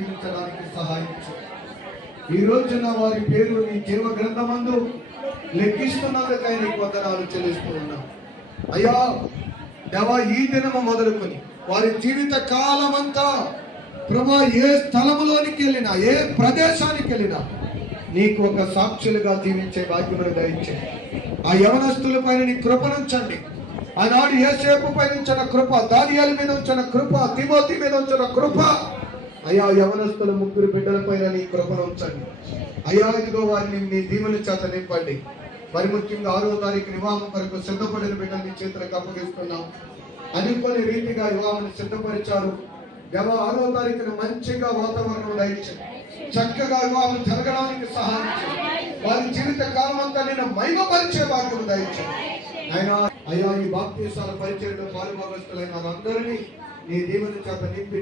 దీవించడానికి సహాయం చేయండి. ఈ రోజున వారి పేరు నీ జీవ గ్రంథమందు లెక్కిస్తున్నందుకై నీకు వందనాలు చెల్లిస్తూ ఉన్నాం. అయ్యా దేవా, ఈ దినము మొదలుకొని వారి జీవిత కాలం అంతా ప్రభా ఏ స్థలములోనికి వెళ్ళినా, ఏ ప్రదేశానికి వెళ్ళినా నీకు ఒక సాక్షులుగా జీవించే భాగ్యమును దయచేయండి. ఆ యవనస్తుల పైన నీ కృపనుంచండి. ఆనాడు యోసేపు పైన ఉంచిన కృప, దానియేలు మీద ఉంచిన కృప, తిమోతి మీద ఉంచిన కృప, అయ్యా యవనస్తుల ముగ్గురు బిడ్డల పైన నీ కృపను ఉంచండి. అయ్యా ఇదిగో వారిని నీ దీవెన చేత నింపండి. మరి ముఖ్యంగా 6వ తారీఖు వివాహం కొరకు సిద్ధపడిన బిడ్డలు నీ చేతులకు అప్పగిస్తున్నాం. అనుకోని రీతిగా వివాహం సిద్ధపరిచారు. 6వ తారీఖున మంచిగా వాతావరణం దయచేయండి. చక్కగా వివాహం జరగడానికి సహాయం చేయండి. వారి జీవిత కాలం అంతా నేను మహిమపరిచే భాగ్యం దయచేయండి. ఆయన అయ్యా ఈ బాప్తీసాల పరిచయంలో పాలుభాగస్తులైన వారందరినీ నీ దీవెన చేత నింపి